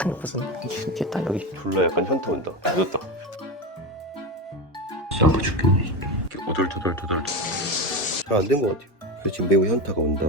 아니 무슨 이게 딱 여기 졸라 약간 현타 온다. 늦었다. 진짜 아파 죽겠네. 이렇게 오돌토돌토돌. 잘 안 된 것 같아요. 그래서 지금 매우 현타가 온다.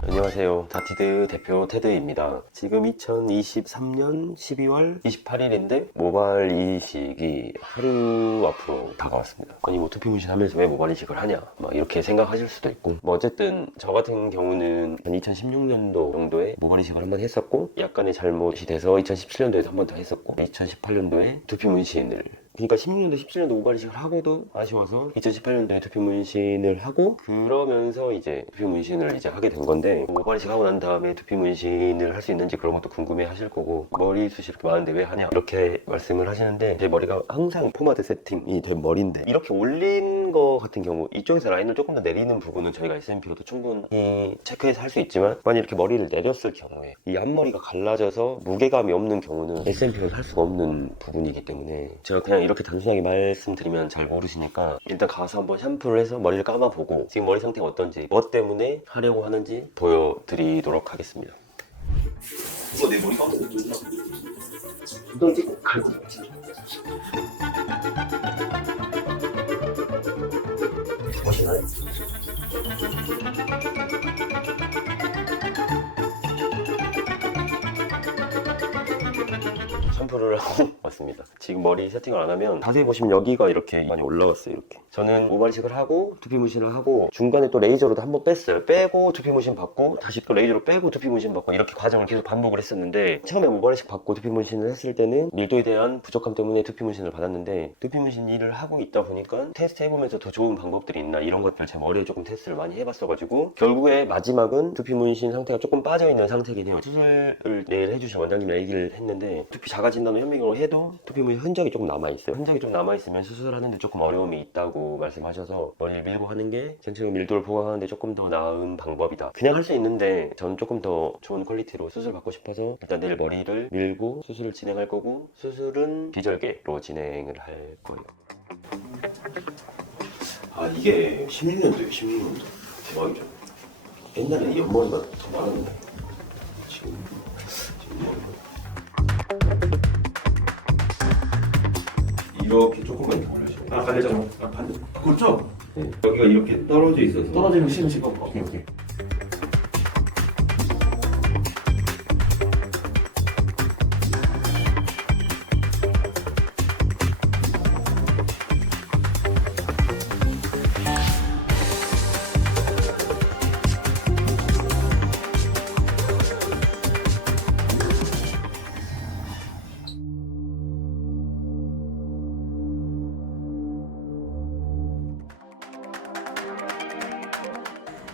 안녕하세요. 다티드 대표 테드입니다. 지금 2023년 12월 28일인데 모발 이식이 하루 앞으로 다가왔습니다. 아니 뭐 두피 문신하면서 왜 모발 이식을 하냐 막 이렇게 생각하실 수도 있고, 뭐 어쨌든 저 같은 경우는 한 2016년도 정도에 모발 이식을 한번 했었고, 약간의 잘못이 돼서 2017년도에도 한 번 더 했었고, 2018년도에 두피 문신을, 그러니까 16년도 17년도 모발 이식을 하고도 아쉬워서 2018년도에 두피 문신을 하고, 그러면서 이제 두피 문신을 이제 하게 된 건데, 모발 이식 하고 난 다음에 두피 문신을 할 수 있는지 그런 것도 궁금해 하실 거고, 머리숱이 이렇게 많은데 왜 하냐 이렇게 말씀을 하시는데, 제 머리가 항상 포마드 세팅이 된 머리인데, 이렇게 올린 거 같은 경우 이쪽에서 라인을 조금 더 내리는 부분은 저희가 SMP로도 충분히 체크해서 할 수 있지만, 만약 이렇게 머리를 내렸을 경우에 이 앞머리가 갈라져서 무게감이 없는 경우는 SMP로는 할 수가 없는 부분이기 때문에, 제가 그냥 이렇게 단순하게 말씀드리면 잘 모르시니까 일단 가서 한번 샴푸를 해서 머리를 감아보고 지금 머리 상태가 어떤지, 뭐 때문에 하려고 하는지 보여드리도록 하겠습니다. 내 머리가 엉덩이 찍고 갈고 보시나요? 샴푸를 하고 왔습니다. 지금 머리 세팅을 안 하면 자세히 보시면 여기가 이렇게 많이 올라왔어요. 이렇게 저는 모발 이식을 하고 두피 문신을 하고, 중간에 또 레이저로도 한번 뺐어요. 빼고 두피 문신 받고, 다시 또 레이저로 빼고 두피 문신 받고, 이렇게 과정을 계속 반복을 했었는데, 처음에 모발 이식 받고 두피 문신을 했을 때는 밀도에 대한 부족함 때문에 두피 문신을 받았는데, 두피 문신 일을 하고 있다 보니까 테스트 해보면서 더 좋은 방법들이 있나 이런 것들 제 머리에 조금 테스트를 많이 해봤어가지고, 결국에 마지막은 두피 문신 상태가 조금 빠져있는 상태긴 해요. 수술을 내일 해주신 원장님이 얘기를 했는데, 두피 자가진단을 현미경으로 해도 두피 문신 흔적이 조금 남아있어요. 흔적이 좀 남아있으면 수술하는데 조금 어려움이 있다고 말씀하셔서, 머리를 밀고 하는 게 전체적 밀도를 보강하는데 조금 더 나은 방법이다. 그냥 할 수 있는데 저는 조금 더 좋은 퀄리티로 수술 받고 싶어서 일단 내일 머리를 밀고 수술을 진행할 거고, 수술은 비절개로 진행을 할 거예요. 아, 이게 16년도예요. 16년도 대박이죠. 옛날에 이 옆머리가 더 많았는데 지금 머리가 이렇게 조금만 더 올려주세요. 아, 갈래잖아. 아, 반대. 그렇죠? 네. 여기가 이렇게 떨어져 있어서 떨어지는 신으신 거. 오케이.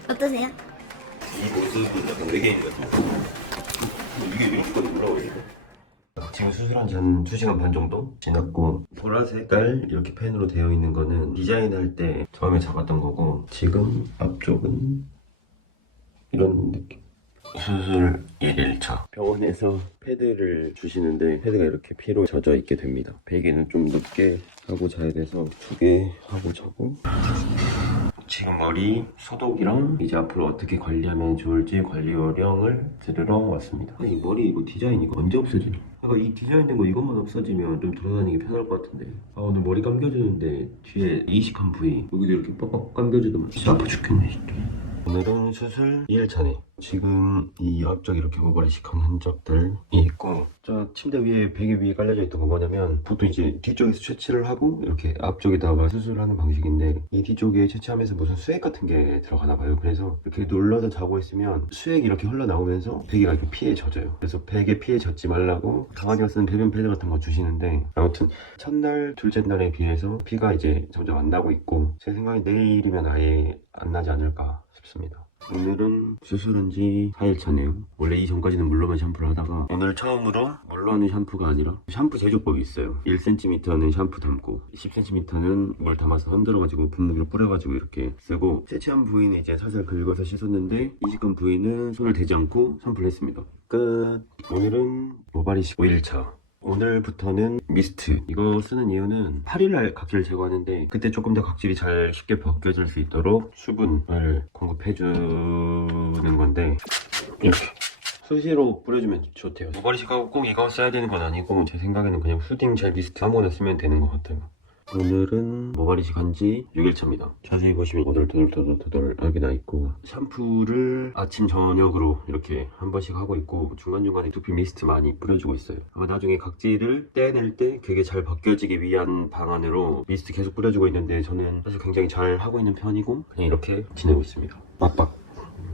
어떠세요? 이 모습은 약간 외계인 같은. 이게 왜 이렇게 올라오지? 지금 수술한 지 한 2시간 반 정도 지났고, 보라색깔 이렇게 펜으로 되어 있는 거는 디자인할 때 처음에 잡았던 거고, 지금 앞쪽은 이런 느낌. 수술 1일차 병원에서 패드를 주시는데, 패드가 이렇게 피로 젖어 있게 됩니다. 베개는 좀 높게 하고 자야 돼서 2개 하고 자고, 지금 머리 소독이랑 이제 앞으로 어떻게 관리하면 좋을지 관리 요령을 들으러 왔습니다. 이 머리 이거 디자인 이거 언제 없어지냐? 그러니까 이 디자인된 거 이것만 없어지면 좀 돌아다니기 편할 것 같은데, 아 오늘 머리 감겨주는데 뒤에 이식한 부위 여기도 이렇게 뻑뻑 감겨주더만 진짜 아파 죽겠네 진짜. 오늘은 수술 2일차네. 지금 이 앞쪽 이렇게 모발 이식한 흔적들이 있고, 저 침대 위에 베개 위에 깔려져 있던 거 뭐냐면, 보통 이제 뒤쪽에서 채취를 하고 이렇게 앞쪽에다가 수술하는 방식인데, 이 뒤쪽에 채취하면서 무슨 수액 같은 게 들어가나 봐요. 그래서 이렇게 눌러서 자고 있으면 수액이 이렇게 흘러나오면서 베개가 이렇게 피에 젖어요. 그래서 베개 피에 젖지 말라고 강아지가 쓰는 배변 패드 같은 거 주시는데, 아무튼 첫날 둘째 날에 비해서 피가 이제 점점 안 나고 있고, 제 생각에 내일이면 아예 안 나지 않을까 싶습니다. 오늘은 수술한 지 4일차네요. 원래 이전까지는 물로만 샴푸를 하다가, 오늘 처음으로 물로 하는 샴푸가 아니라 샴푸 제조법이 있어요. 1cm는 샴푸 담고 10cm는 물 담아서 흔들어가지고 분무기로 뿌려가지고 이렇게 쓰고, 채취한 부위는 이제 살살 긁어서 씻었는데, 이식한 부위는 손을 대지 않고 샴푸를 했습니다. 끝. 오늘은 모발 이식 5일차. 오늘부터는 미스트, 이거 쓰는 이유는 8일날 각질을 제거하는데, 그때 조금 더 각질이 잘 쉽게 벗겨질 수 있도록 수분을 공급해주는 건데, 이렇게 수시로 뿌려주면 좋대요. 모발이식하고 꼭 이거 써야 되는 건 아니고 제 생각에는 그냥 수딩 젤 미스트 아무거나 쓰면 되는 것 같아요. 오늘은 모발이식 한지 6일차입니다. 자세히 보시면 오돌오돌하게 나있고 샴푸를 아침 저녁으로 이렇게 한 번씩 하고 있고 중간중간에 두피 미스트 많이 뿌려주고 있어요. 아마 나중에 각질을 떼낼 때 그게 잘 벗겨지기 위한 방안으로 미스트 계속 뿌려주고 있는데 저는 사실 굉장히 잘 하고 있는 편이고 그냥 이렇게 지내고 있습니다. 빡빡.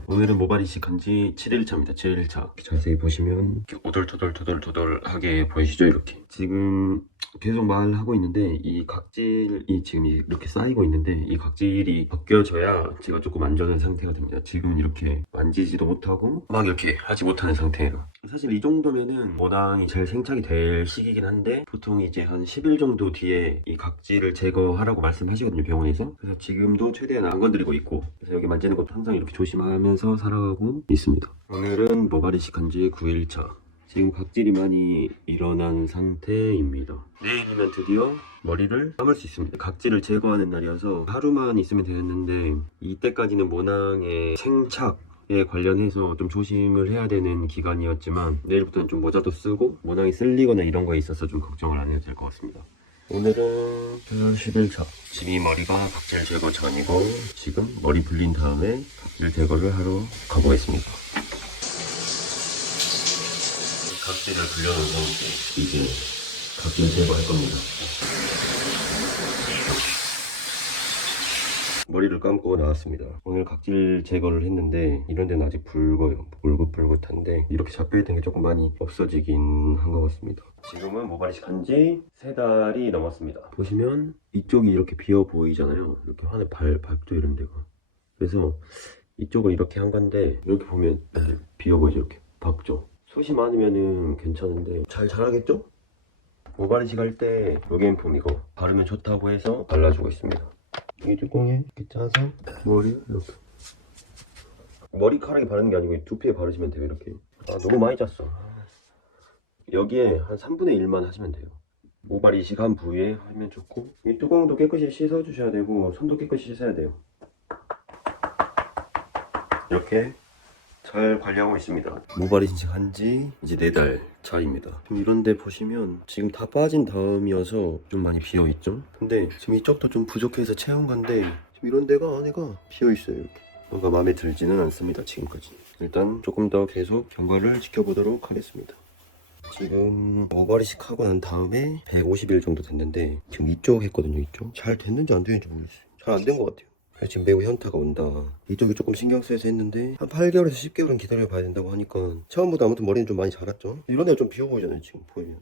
오늘은 모발 이식한 지 7일차입니다. 7일차. 자세히 보시면 이렇게 오돌토돌하게 보이시죠? 이렇게. 지금 계속 말하고 있는데 이 각질이 지금 이렇게 쌓이고 있는데 이 각질이 벗겨져야 제가 조금 안전한 상태가 됩니다. 지금 이렇게 만지지도 못하고 막 이렇게 하지 못하는 상태예요. 사실 이 정도면은 모낭이 잘 생착이 될 시기긴 한데 보통 이제 한 10일 정도 뒤에 이 각질을 제거하라고 말씀하시거든요, 병원에서. 그래서 지금도 최대한 안 건드리고 있고 그래서 여기 만지는 것도 항상 이렇게 조심하면서 살아가고 있습니다. 오늘은 모발 이식한 지 9일차. 지금 각질이 많이 일어난 상태입니다. 내일이면 드디어 머리를 감을 수 있습니다. 각질을 제거하는 날이어서 하루만 있으면 되었는데 이때까지는 모낭의 생착에 관련해서 좀 조심을 해야 되는 기간이었지만 내일부터는 좀 모자도 쓰고 모낭이 쓸리거나 이런 거에 있어서 좀 걱정을 안 해도 될 것 같습니다. 오늘은 11차. 지금 이 머리가 각질 제거 전이고 지금 머리 불린 다음에 각질 제거를 하러 가보겠습니다. 각질을 불려놓은 상태 이제 각질 제거할 겁니다. 머리를 감고 나왔습니다. 오늘 각질 제거를 했는데 이런 데는 아직 붉어요. 붉긋붉긋한데 이렇게 잡혀있던 게 조금 많이 없어지긴 한 것 같습니다. 지금은 모발이식 한지 3달이 넘었습니다. 보시면 이쪽이 이렇게 비어 보이잖아요. 이렇게 환에 밟죠, 이런 데가. 그래서 이쪽을 이렇게 한 건데 이렇게 보면 비어 보이죠, 이렇게 박죠. 숱이 많으면은 괜찮은데 잘 자라겠죠? 모발이식 할 때 로겐폼 이거 바르면 좋다고 해서 발라주고 있습니다. 이 뚜껑에 이렇게 짜서 머리에 이렇게 머리카락에 바르는 게 아니고 두피에 바르시면 돼요. 이렇게. 아 너무 많이 짰어. 여기에 한 3분의 1만 하시면 돼요. 모발 이식한 부위에 하면 좋고 이 뚜껑도 깨끗이 씻어 주셔야 되고 손도 깨끗이 씻어야 돼요. 이렇게 잘 관리하고 있습니다. 모발 이식한 지 이제 4달 차입니다. 지금 이런데 보시면 지금 다 빠진 다음이어서 좀 많이 비어있죠? 근데 지금 이쪽도 좀 부족해서 채운 건데 지금 이런 데가 안에가 비어있어요. 이렇게. 뭔가 마음에 들지는 않습니다. 지금까지. 일단 조금 더 계속 경과를 지켜보도록 하겠습니다. 지금 모발 이식하고 난 다음에 150일 정도 됐는데 지금 이쪽 했거든요. 이쪽. 잘 됐는지 안 됐는지 모르겠어요. 잘 안 된 것 같아요. 지금 매우 현타가 온다. 이쪽이 조금 신경 쓰여서 했는데 한 8개월에서 10개월은 기다려 봐야 된다고 하니까 처음보다 아무튼 머리는 좀 많이 자랐죠. 이런 애가 좀 비어 보이잖아요. 지금 보이면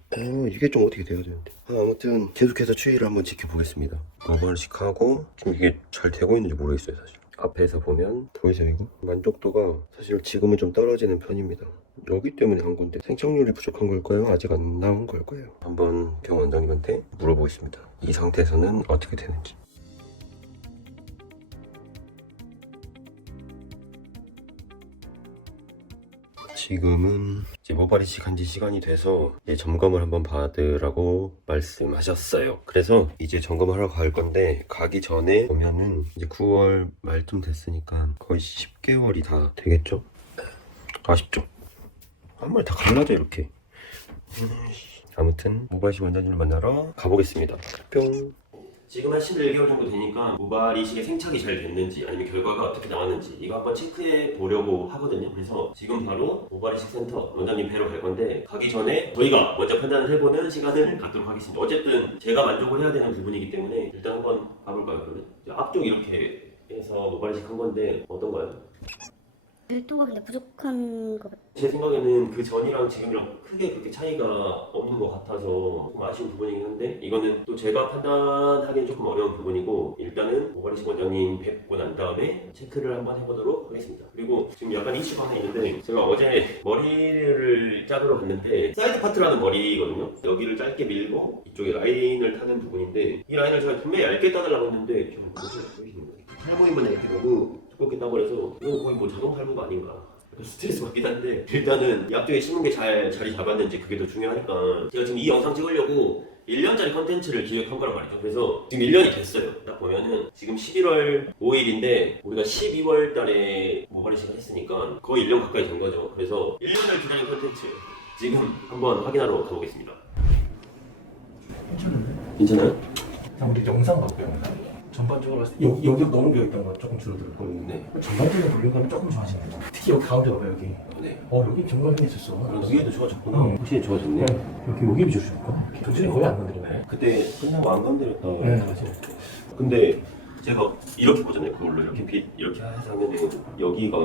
이게 좀 어떻게 돼야 되는데 아무튼 계속해서 추이를 한번 지켜보겠습니다. 모발이식하고 지금 이게 잘 되고 있는지 모르겠어요. 사실 앞에서 보면 보이세요? 이거 만족도가 사실 지금은 좀 떨어지는 편입니다. 여기 때문에 한 건데 생착률이 부족한 걸까요? 아직 안 나온 걸까요? 한번 병원 원장님한테 물어보겠습니다. 이 상태에서는 어떻게 되는지. 지금은 이제 모발 이식한 지 시간이 돼서 이제 점검을 한번 받으라고 말씀하셨어요. 그래서 이제 점검하러 갈 건데 가기 전에 보면은 이제 9월 말쯤 됐으니까 거의 10개월이 다 되겠죠? 아쉽죠? 한 마리 다 갈라져 이렇게. 아무튼 모발 이식 원장님을 만나러 가보겠습니다. 뿅. 지금 한 11개월 정도 되니까 모발 이식의 생착이 잘 됐는지 아니면 결과가 어떻게 나왔는지 이거 한번 체크해 보려고 하거든요. 그래서 지금 바로 모발 이식 센터 원장님 뵈러 갈 건데 가기 전에 저희가 먼저 판단을 해보는 시간을 갖도록 하겠습니다. 어쨌든 제가 만족을 해야 되는 부분이기 때문에 일단 한번 가볼까요? 그러면 앞쪽 이렇게 해서 모발 이식 한 건데 어떤가요? 밀도가 근데 부족한 것 같아요. 제 생각에는 그 전이랑 지금이랑 크게 그렇게 차이가 없는 것 같아서 조금 아쉬운 부분이긴 한데 이거는 또 제가 판단하기엔 조금 어려운 부분이고 일단은 모발 이식 원장님 뵙고 난 다음에 체크를 한번 해보도록 하겠습니다. 그리고 지금 약간 이슈가 하나 있는데 제가 어제 머리를 자르러 갔는데 사이드 파트라는 머리거든요. 여기를 짧게 밀고 이쪽에 라인을 타는 부분인데 이 라인을 제가 분명히 얇게 따달라고 했는데 좀 보시는 거예요. 탈모 인분이 이렇게 너무 두껍게 따버려서 이거 거의 뭐 자동 탈모가 아닌가 스트레스 받긴 한데 일단은 앞쪽에 심은 게 잘 자리 잡았는지 그게 더 중요하니까 제가 지금 이 영상 찍으려고 1년짜리 컨텐츠를 기획한 거란 말이죠. 그래서 지금 1년이 됐어요. 딱 보면은 지금 11월 5일인데 우리가 12월 달에 모발이 시작했으니까 거의 1년 가까이 된 거죠. 그래서 1년을 기다린 컨텐츠 지금 한번 확인하러 가보겠습니다. 괜찮아요? 우리 영상 갖고 영상. 전반적으로 봤을 때 여기 너무 비어있던 거 조금 줄어들고 네. 전반적인 볼륨감이 조금 좋아지는 거. 특히 여기 가운데 봐봐 여기. 네. 여기 경감이 있었어. 위에도 좋아졌구나. 응. 확실히 좋아졌네. 여기 비춰줄까? 전체는 거의 안 건드리네. 그때 끝나고 안 건드렸다. 네 맞아. 근데 제가 이렇게 보잖아요. 그걸로 이렇게 빛 이렇게 해서 하면은 여기가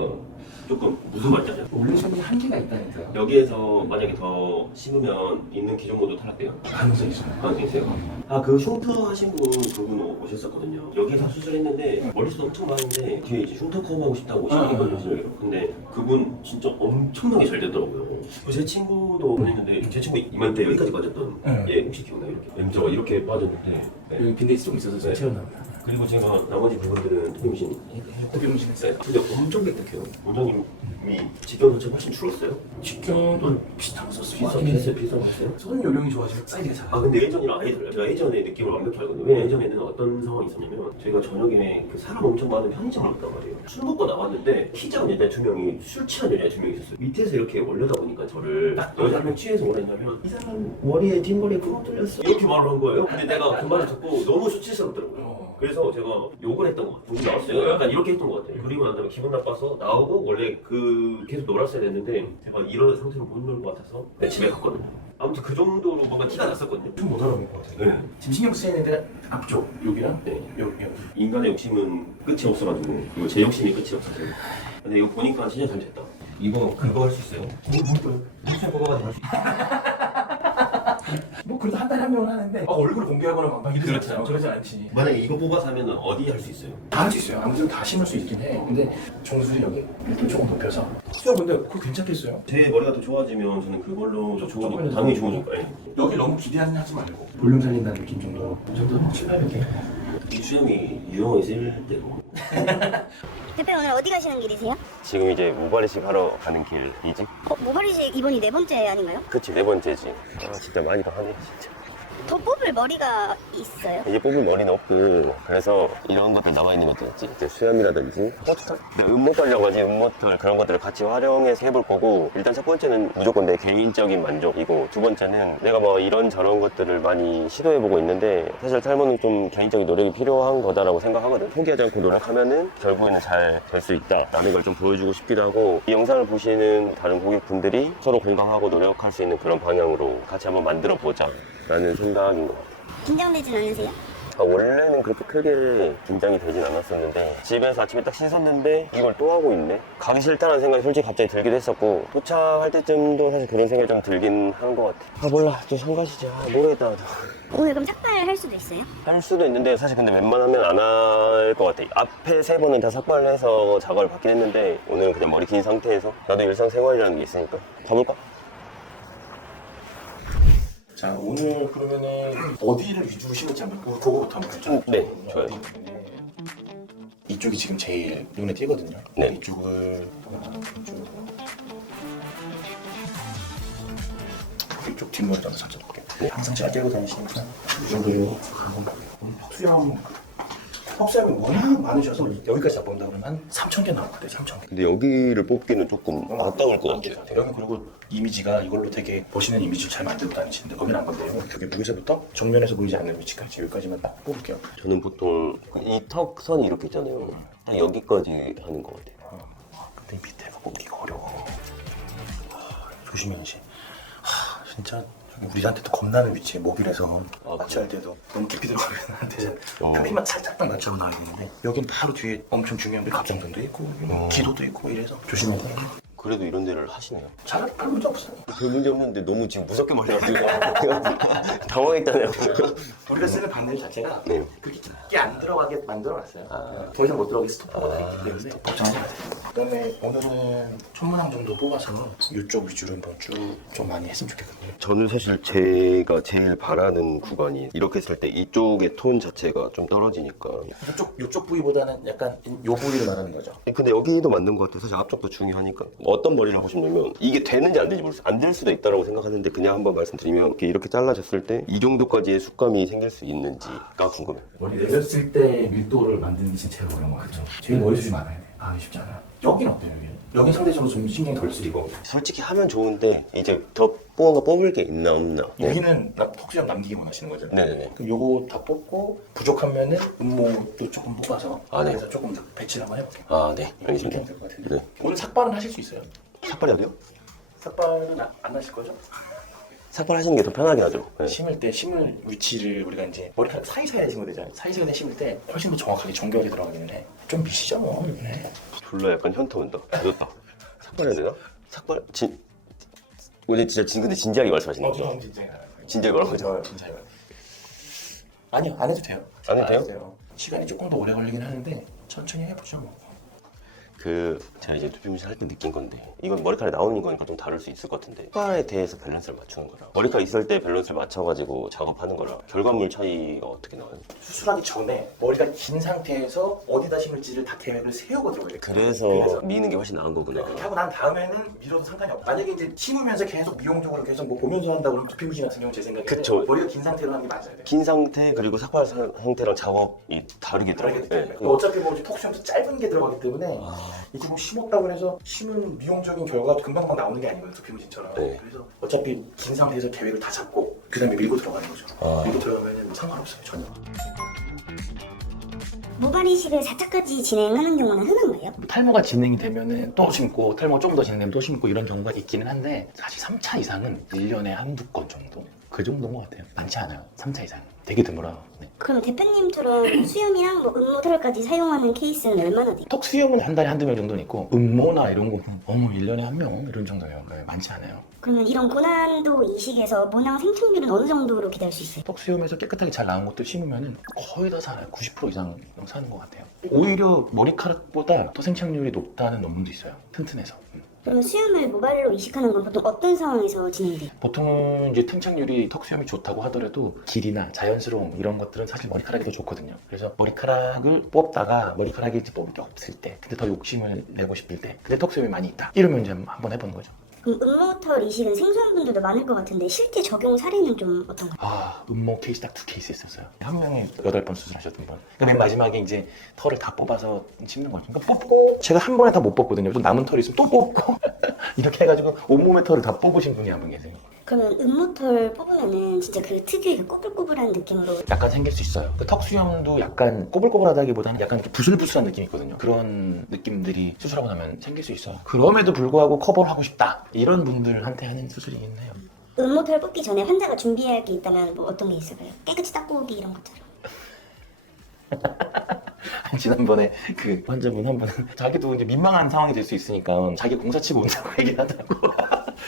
조금 무서워졌잖아요. 원래 샤브이 한계가 있다니까요. 여기에서 만약에 더 심으면 있는 기존 모드 탈락돼요. 가능성이 있어요. 가능성 있어요? 그 흉터 하신 그분 오셨었거든요. 여기서 수술했는데 머릿속 엄청 많은데 뒤에 이제 흉터 컴하고 싶다고 오시는 분이세요. 근데 그분 진짜 엄청나게 잘 됐더라고요. 제 친구도 그랬는데 제 친구 이맘때 여기까지 빠졌던 얘 혹시 기억나요? 이렇게 이렇게 빠졌는데 네. 여기 빈대지 좀 있어서 네. 채워납니다. 그리고 제가 나머지 부분들은 토비무신 토비무신 했어요. 근데 엄청 빽빽해요. 원장님이 직경 자체 훨씬 줄었어요? 직경도 비슷한 거 썼어요. 비슷했어요? 손 요령이 좋아지고 사이즈가 작아. 근데 예전이랑 아예 달라요. 제가 예전의 느낌을 완벽히 알거든요. 왜 예전에는 어떤 상황이 있었냐면 저희가 저녁에 그 사람 엄청 많은 편의점을 갔단 말이에요. 술 먹고 나왔는데 키 작은 여자 2명이 술 취한 여자 2명이 있었어요. 밑에서 이렇게 올려다 보니까 저를 여자 한 명 취해서 뭐라 했냐면 이 사람 머리에 뒷머리에 구멍 뚫렸어 이렇게 말을 한 거예요. 근데 내가 그 말을 듣고 너무 수치스럽더라고요. 그래서 제가 욕을 했던 것 같아요. 나왔어요. 약간 이렇게 했던 것 같아요. 그리고 난 다음에 기분 나빠서 나오고 원래 계속 놀았어야 됐는데 제가 이런 상태로 못 놀 것 같아서 집에 갔거든요. 아무튼 그 정도로 뭔가 티가 났었거든요. 좀 못 알아볼 것 같아요. 네. 지금 신경 쓰이는데 앞쪽 여기랑 네. 여기. 인간의 욕심은 끝이 없어가지고 이거 제 욕심이 끝이 없어서 근데 이거 보니까 진짜 잘 됐다. 이거 그거 할 수 있어요? 무슨 그거까지 할 수 있어요? 뭐 그래도 한 달에 한 명은 하는데 얼굴을 공개하거나 막 이러지 그렇죠. 않잖아. 그러지 않지. 만약에 이거 뽑아서 하면 어디 할 수 있어요? 다 할 수 있어요. 아무튼 다 심을 수 있긴 해. 근데 정수리 여기 일단 조금 높여서. 수영 근데 그거 괜찮겠어요? 제 머리가 더 좋아지면 저는 그걸로 조금이라도 당연히 좋으니까. 여기 너무 기대하지 말고 볼륨 살린다는 느낌 정도. 이 정도는 700개. 이 수염이 유용하게 쓸 때로. 대표님 오늘 어디 가시는 길이세요? 지금 이제 모발이식 하러 가는 길이지? 모발이식 이번이 4번째 아닌가요? 그치 4번째지. 진짜 많이 더 하네 진짜. 더 뽑을 머리가 있어요? 이제 뽑을 머리는 없고 그래서 이런 것들 남아있는 것들 있지 이제 수염이라든지 허털 음모털 여과지 음모털 그런 것들을 같이 활용해서 해볼 거고 일단 첫 번째는 무조건 내 개인적인 만족이고 두 번째는 내가 뭐 이런 저런 것들을 많이 시도해보고 있는데 사실 탈모는 좀 개인적인 노력이 필요한 거다라고 생각하거든. 포기하지 않고 노력하면은 결국에는 잘 될 수 있다 라는 걸 좀 보여주고 싶기도 하고 이 영상을 보시는 다른 고객분들이 서로 공감하고 노력할 수 있는 그런 방향으로 같이 한번 만들어 보자 라는 생각인 것 같아요. 긴장되진 않으세요? 원래는 그렇게 크게 긴장이 되진 않았었는데 집에서 아침에 딱 씻었는데 이걸 또 하고 있네? 가기 싫다는 생각이 솔직히 갑자기 들기도 했었고 도착할 때쯤도 사실 그런 생각이 좀 들긴 하는 것 같아. 몰라 또 성가시지 모르겠다. 오늘 그럼 삭발할 수도 있어요? 할 수도 있는데 사실 근데 웬만하면 안 할 것 같아. 앞에 3번은 다 삭발을 해서 작업을 받긴 했는데 오늘은 그냥 머리 긴 상태에서 나도 일상생활이라는 게 있으니까 가볼까? 자 오늘 그러면은 어디를 위주로 심을지 한번 그거부터 한번 해줘. 네 좋아요. 이쪽이 지금 제일 눈에 띄거든요. 네. 이쪽을 이쪽 뒷머리도 한번 살짝 볼게요. 네. 항상 잘 깨고 다니시니까 이 정도로 수염 턱수염이 워낙 많으셔서 여기까지 다 본다 그러면 한 3,000개 나올 것 같아요. 3,000개. 근데 여기를 뽑기는 조금 아까울 것 같아요. 여기 그리고 이미지가 이걸로 되게 멋있는 이미지를 잘 만들고 다니시는데 거기는 안 건데요. 여기 목에서부터 정면에서 보이지 않는 위치까지 여기까지만 딱 뽑을게요. 저는 보통 이 턱선이 이렇게 있잖아요. 딱 여기까지 하는 것 같아요. 근데 밑에가 뽑기가 어려워. 조심해야지. 진짜 우리한테도 겁나는 위치에 모듈에서 마취할 때도 너무 깊이 들어가면 안 되잖아. 표피만 살짝만 맞추고 나와야 되는데 여긴 바로 뒤에 엄청 중요한 게 갑상선도 있고 기도도 있고 이래서 조심해야 돼. 그래도 이런 데를 하시네요. 잘할 별 문제 없어요. 별 문제 없는데 너무 지금 무섭게 말해가지고 당황했잖아요. 우리가 쓰는 바늘 자체가 네. 그게 깊게 안 들어가게 만들어놨어요. 더 이상 못 들어가게 스토퍼가 돼 있기 때문에 걱정하지 마세요. 그다음에 오늘은 천문학 정도 뽑아서 이쪽 위주로 한번 쭉 좀 많이 했으면 좋겠거든요. 저는 사실 제가 제일 바라는 구간이 이렇게 했을 때 이쪽의 톤 자체가 좀 떨어지니까. 이쪽 부위보다는 약간 요 부위를 말하는 거죠. 근데 여기도 맞는 것 같아요. 사실 앞쪽도 중요하니까. 어떤 머리를 하고 싶냐면 이게 되는지 안 되는지 모르겠어요. 안 될 수도 있다고 생각하는데 그냥 한번 말씀드리면 이렇게 잘라졌을 때 이 정도까지의 숙감이 생길 수 있는지가 궁금해요. 머리 내렸을 때 밀도를 만드는 게 진짜 제일 어려운 것 같죠. 제일 머리숱이 많아요. 아 쉽지 않아요. 여기는 어때요? 여기는 상대적으로 좀 신경이 덜 쓰이고. 솔직히 하면 좋은데 이제 턱보가 뽑을 게 있나 없나. 여기는 턱수염 남기기 원하시는 거죠? 네네네. 그럼 요거 다 뽑고 부족하면은 음모도 조금 뽑아서 네. 그래서 조금 더 배치를 한번 해볼게요. 아, 네. 그렇게 알겠습니다. 하면 될 것 같은데. 네. 오늘 삭발은 하실 수 있어요? 삭발이 어디요? 삭발은 안 하실 거죠? 삭발 하시는 게 더 편하긴 하죠. 네. 심을 때 심을 위치를 우리가 이제 머리카락 사이사이에 심어야 되잖아요. 사이사이에 심을 때 훨씬 더 정확하게 정교하게 들어가기는 해. 좀 미시죠 뭐. 네. 졸라 약간 현타 온다. 늦었다. 삭발해야 되나? 삭발 오늘 진짜 근데 진지하게 말씀하시는 거죠? 진지하게 말하는 거죠? 진짜요. 아니요 안 해도 돼요. 안 해도 돼요? 시간이 조금 더 오래 걸리긴 하는데 천천히 해보죠 뭐. 제가 이제 두피문신 할 때 느낀 건데 이건 머리카락이 나오는 거니까 좀 다를 수 있을 것 같은데 삭발에 대해서 밸런스를 맞추는 거랑 머리카락 있을 때 밸런스를 맞춰가지고 작업하는 거랑 결과물 차이가 어떻게 나와요? 수술하기 전에 머리가 긴 상태에서 어디다 심을지를 다 계획을 세우고 들어가야 돼요. 그래서 미는 게 훨씬 나은 거구나. 그렇게 하고 난 다음에는 밀어도 상관이 없어. 만약에 이제 심으면서 계속 미용적으로 계속 뭐 보면서 한다 그러면 두피문신 같은 경우 제 생각에 그쵸. 머리가 긴 상태로 하는 게 맞아야 돼요. 긴 상태 그리고 삭발 상태랑 작업이 다르겠더라고요. 네. 어차피 뭐 턱수염도 짧은 게 들어가기 때문에 이게 뭐 심었다고 해서 심은 미용적인 결과가 금방만 나오는 게 아니거든요. 두피문신처럼. 네. 그래서 어차피 긴 상태에서 계획을 다 잡고 그 다음에 밀고 들어가는 거죠. 밀고 들어가면 상관없어요 전혀. 모발 이식을 4차까지 진행하는 경우는 흔한가요? 탈모가 진행이 되면은 또 심고 탈모가 좀 더 진행되면 또 심고 이런 경우가 있기는 한데 사실 3차 이상은 1년에 한두 건 정도? 그 정도인 것 같아요. 많지 않아요. 3차 이상. 되게 드물어요. 네. 그럼 대표님처럼 수염이랑 뭐 음모털까지 사용하는 케이스는 얼마나 돼요? 턱 수염은 한 달에 한두 명 정도는 있고 음모나 이런 거 1년에 한 명 이런 정도예요. 네, 많지 않아요. 그러면 이런 고난도 이식에서 모낭 생착률은 어느 정도로 기대할 수 있어요? 턱 수염에서 깨끗하게 잘 나온 것들 심으면은 거의 다 살아요. 90% 이상 사는 것 같아요. 오히려 머리카락보다 더 생착률이 높다는 논문도 있어요. 튼튼해서. 그러면 수염을 모발로 이식하는 건 보통 어떤 상황에서 진행돼요? 보통은 이제 튼착률이 턱 수염이 좋다고 하더라도 길이나 자연스러움 이런 것들은 사실 머리카락이 더 좋거든요. 그래서 머리카락을 뽑다가 머리카락이 이제 뽑을 게 없을 때, 근데 더 욕심을 내고 싶을 때, 근데 턱 수염이 많이 있다. 이러면 이제 한번 해보는 거죠. 그럼 음모털 이식은 생소한 분들도 많을 것 같은데 실제 적용 사례는 좀 어떤가요? 음모 케이스 딱 2케이스 했었어요. 한 명이 8번 수술하셨던 분. 그러니까 맨 마지막에 이제 털을 다 뽑아서 심는 거죠. 그러니까 뽑고 제가 한 번에 다 못 뽑거든요. 또 남은 털이 있으면 또 뽑고 이렇게 해가지고 온몸의 털을 다 뽑으신 분이 한 분 계세요. 그러면 음모털 뽑으면은 진짜 그 특유의 그 꼬불꼬불한 느낌으로 약간 생길 수 있어요. 그 턱 수염도 약간 꼬불꼬불하다기보다는 약간 이렇게 부슬부슬한 느낌이 있거든요. 그런 느낌들이 수술하고 나면 생길 수 있어요. 그럼에도 불구하고 커버를 하고 싶다. 이런 분들한테 하는 수술이긴 해요. 음모털 뽑기 전에 환자가 준비해야 할 게 있다면 뭐 어떤 게 있을까요? 깨끗이 닦고 오기 이런 것처럼. 지난번에 그 환자분 한 분은 자기도 이제 민망한 상황이 될 수 있으니까 자기 공사 치고 온다고 얘기하더라고.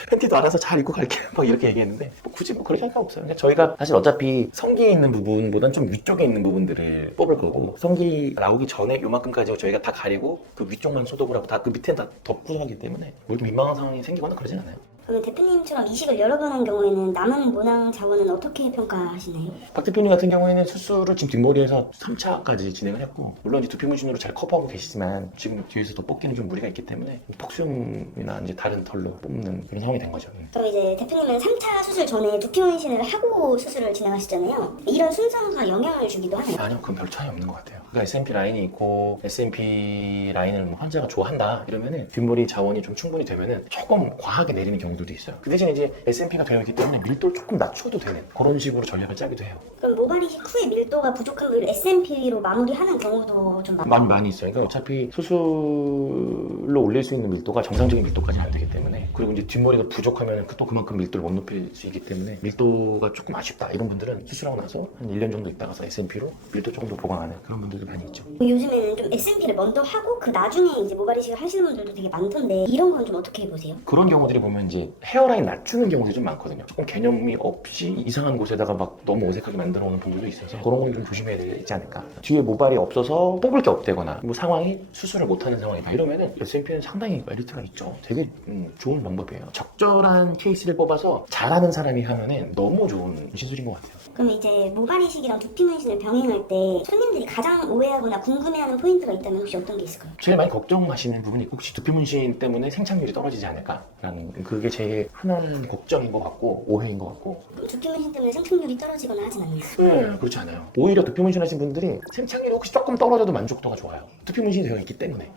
팬티도 알아서 잘 입고 갈게요. 막 이렇게 얘기했는데 뭐 굳이 뭐 그렇게 할 거 없어요. 그러니까 저희가 사실 어차피 성기에 있는 부분보다는 좀 위쪽에 있는 부분들을 뽑을 거고 성기 나오기 전에 요만큼까지 저희가 다 가리고 그 위쪽만 소독을 하고 다 그 밑에는 다 덮고 하기 때문에 뭐 민망한 상황이 생기거나 그러진 않아요. 그러면 대표님처럼 이식을 여러 번 한 경우에는 남은 모낭 자원은 어떻게 평가하시나요? 박 대표님 같은 경우에는 수술을 지금 뒷머리에서 3차까지 진행을 했고 물론 이제 두피문신으로 잘 커버하고 계시지만 지금 뒤에서 더 뽑기는 좀 무리가 있기 때문에 턱수염이나 이제 다른 털로 뽑는 그런 상황이 된 거죠. 그럼 이제 대표님은 3차 수술 전에 두피문신을 하고 수술을 진행하시잖아요. 이런 순서가 영향을 주기도 하나요? 아니요, 그건 별 차이 없는 것 같아요. 그러니까 SMP 라인이 있고 SMP 라인을 뭐 환자가 좋아한다 이러면은 뒷머리 자원이 좀 충분히 되면은 조금 과하게 내리는 경우들도 있어요. 그 대신에 이제 SMP가 되어 있기 때문에 밀도를 조금 낮춰도 되는 그런 식으로 전략을 짜기도 해요. 그럼 모발 이식 후에 밀도가 부족한 부위를 SMP로 마무리하는 경우도 좀 많이 있어요. 그러니까 어차피 수술로 올릴 수 있는 밀도가 정상적인 밀도까지는 안 되기 때문에 그리고 이제 뒷머리가 부족하면 또 그만큼 밀도를 못 높일 수 있기 때문에 밀도가 조금 아쉽다 이런 분들은 수술하고 나서 한 1년 정도 있다가서 SMP로 밀도 조금 더 보강하는 그런 분들도 많이 있죠. 요즘에는 좀 SMP를 먼저 하고 그 나중에 이제 모발 이식을 하시는 분들도 되게 많던데 이런 건 좀 어떻게 보세요? 그런 경우들이 보면 이제 헤어라인 낮추는 경우들이 좀 많거든요. 조금 개념이 없이 이상한 곳에다가 막 너무 어색하게 만들어 오는 분들도 있어서 그런 건 좀 조심해야 되지 않을까. 뒤에 모발이 없어서 뽑을 게 없대거나 뭐 상황이 수술을 못하는 상황이다 이러면은 SMP는 상당히 메리트가 있죠. 되게 좋은 방법이에요. 적절한 케이스를 뽑아서 잘하는 사람이 하면은 너무 좋은 시술인 것 같아요. 그럼 이제 모발 이식이랑 두피 문신을 병행할 때 손님들이 가장 오해하거나 궁금해하는 포인트가 있다면 혹시 어떤 게 있을까요? 제일 많이 걱정하시는 부분이 혹시 두피 문신 때문에 생착률이 떨어지지 않을까라는 그게 제일 흔한 걱정인 것 같고 오해인 것 같고. 그럼 두피 문신 때문에 생착률이 떨어지거나 하진 않나요? 그렇지 않아요. 오히려 두피 문신 하신 분들이 생착률이 혹시 조금 떨어져도 만족도가 좋아요. 두피 문신이 되어 있기 때문에.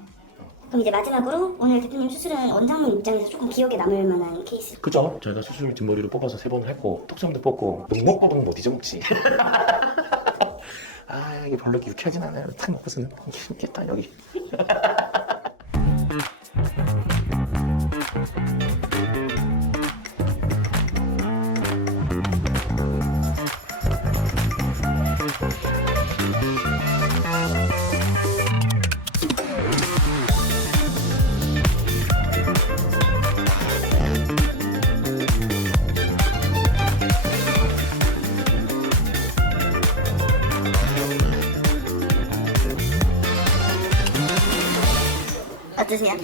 그럼 이제 마지막으로 오늘 대표님 수술은 원장님 입장에서 조금 기억에 남을 만한 케이스. 그죠? 저희가 수술 뒷머리로 뽑아서 3번을 했고 톡섬도 뽑고 목목 부분은 못 잊어먹지. 아 이게 별로 유쾌하진 않아요. 탁 먹고서는 이렇게 여기. 어떠세요?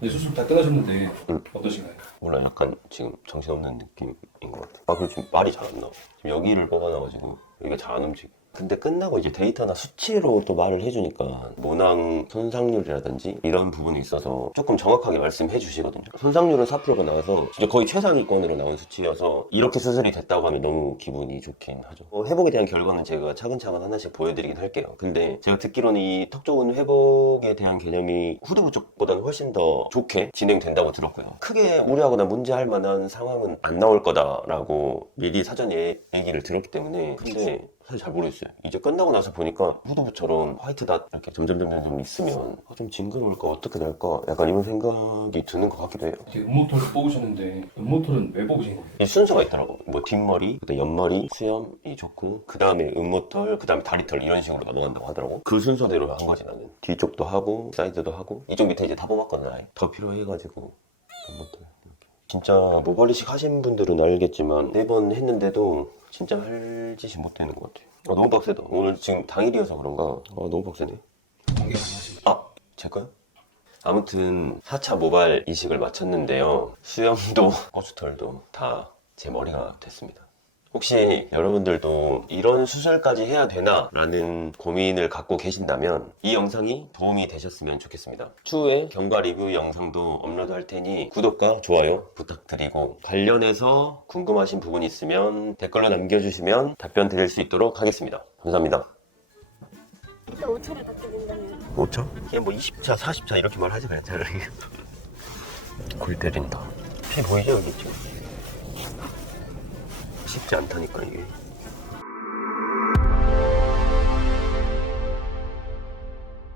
네, 수술 다 끝나셨는데 어떠신가요? 몰라 약간 지금 정신없는 느낌인 것 같아. 아 그리고 지금 말이 잘 안 나와. 지금 여기를 뽑아놔가지고 여기가 잘 안 움직여. 근데 끝나고 이제 데이터나 수치로 또 말을 해주니까 모낭 손상률이라든지 이런 부분이 있어서 조금 정확하게 말씀해 주시거든요. 손상률은 4%가 나와서 진짜 거의 최상위권으로 나온 수치여서 이렇게 수술이 됐다고 하면 너무 기분이 좋긴 하죠. 회복에 대한 결과는 제가 차근차근 하나씩 보여드리긴 할게요. 근데 제가 듣기로는 이 턱 쪽은 회복에 대한 개념이 후두부 쪽보다는 훨씬 더 좋게 진행된다고 들었고요. 크게 우려하거나 문제할 만한 상황은 안 나올 거다라고 미리 사전에 얘기를 들었기 때문에 근데 사실 잘 모르겠어요. 이제 끝나고 나서 보니까 후두부처럼 화이트 닷 이렇게 점점 있으면 좀 징그러울까 어떻게 될까 약간 이런 생각이 드는 것 같기도 해요. 이제 음모털을 뽑으셨는데 음모털은 왜 뽑으신 거예요? 이 순서가 있더라고. 뭐 뒷머리, 그다음 옆머리, 수염이 좋고 그 다음에 음모털, 그 다음에 다리털 이런 식으로 넘어간다고 하더라고. 그 순서대로 한 거지 나는. 뒤쪽도 하고 사이드도 하고 이쪽 밑에 이제 다 뽑았거든 아예. 더 필요해가지고 음모털 이렇게. 진짜 모발 이식 하신 분들은 알겠지만 4번 했는데도 진짜 할 짓이 못 되는 것 같아요. 너무 빡세다. 오늘 지금 당일이어서 그런가? 너무 빡세네. 공개 많이 하시고 제 거요? 아무튼 4차 모발 이식을 마쳤는데요. 수염도 고추털도 다 제 머리가 됐습니다. 혹시 여러분들도 이런 수술까지 해야 되나? 라는 고민을 갖고 계신다면 이 영상이 도움이 되셨으면 좋겠습니다. 추후에 경과 리뷰 영상도 업로드할 테니 구독과 좋아요 부탁드리고 관련해서 궁금하신 부분이 있으면 댓글로 남겨주시면 답변 드릴 수 있도록 하겠습니다. 감사합니다. 또 5차를 받게 된다면 5차? 그냥 뭐 20차, 40차 이렇게 말하지 그냥 차라리. 골 때린다. 피 보이죠 여기 지금? 쉽지 않다니까 이게.